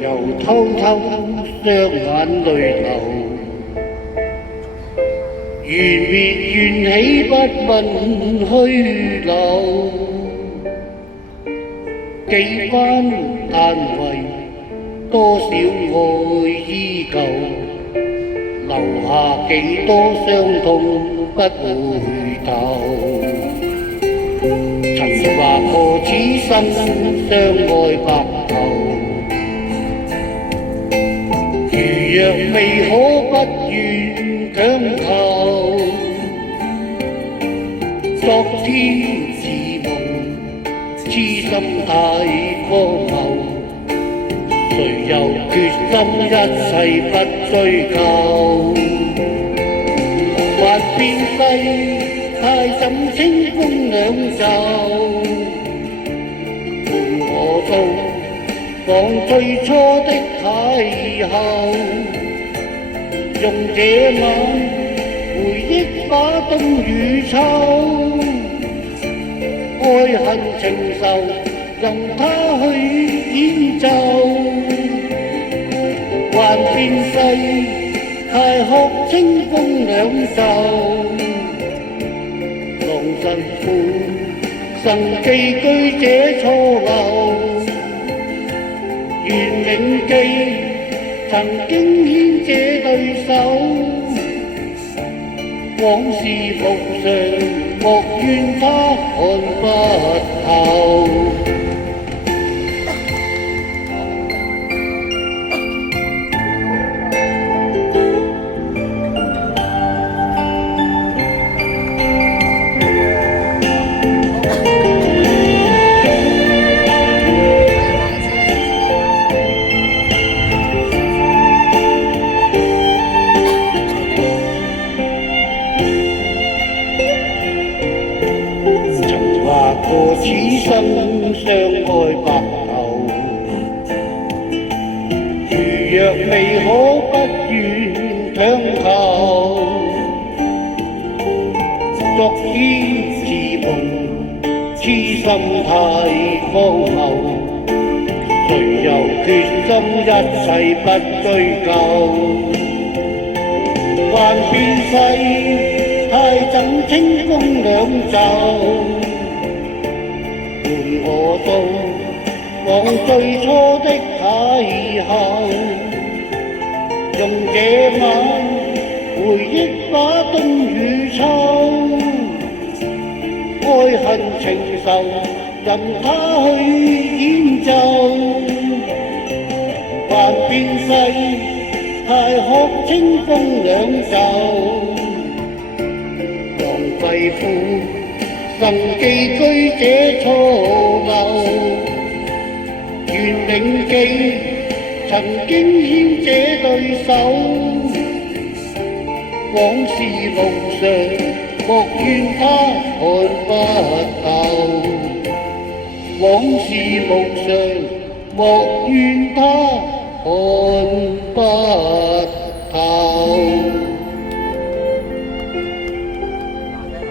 又偷偷雙眼淚流，緣滅緣起不問去留，幾番嘆謂多少愛依舊，留下幾多傷痛不回頭。曾話過此生相愛白頭，如若未可不願強求，昨天是夢，痴心太荒謬，誰又決心一世不追究？還變世太怎清風兩袖，伴我到講最初的邂逅，用這晚回憶把冬與秋，愛恨情仇任它去演奏，還變世太學清風兩袖。浪神父曾寄居這錯漏，願銘記曾經牽這對手，往事無常，莫怨他看不透。過此生相愛白頭，如若未可不願強求，昨天是夢，痴心太荒謬，誰又決心一世不追究？還變世太怎清風兩袖，伴我到往最初的邂逅，用這晚回憶把冬與秋，愛恨情仇任它去演奏，還變世太學清風兩袖，浪費夫曾寄居這錯漏，願銘記曾經牽這對手，往事無常，莫怨他看不透，往事無常，莫怨他看不透。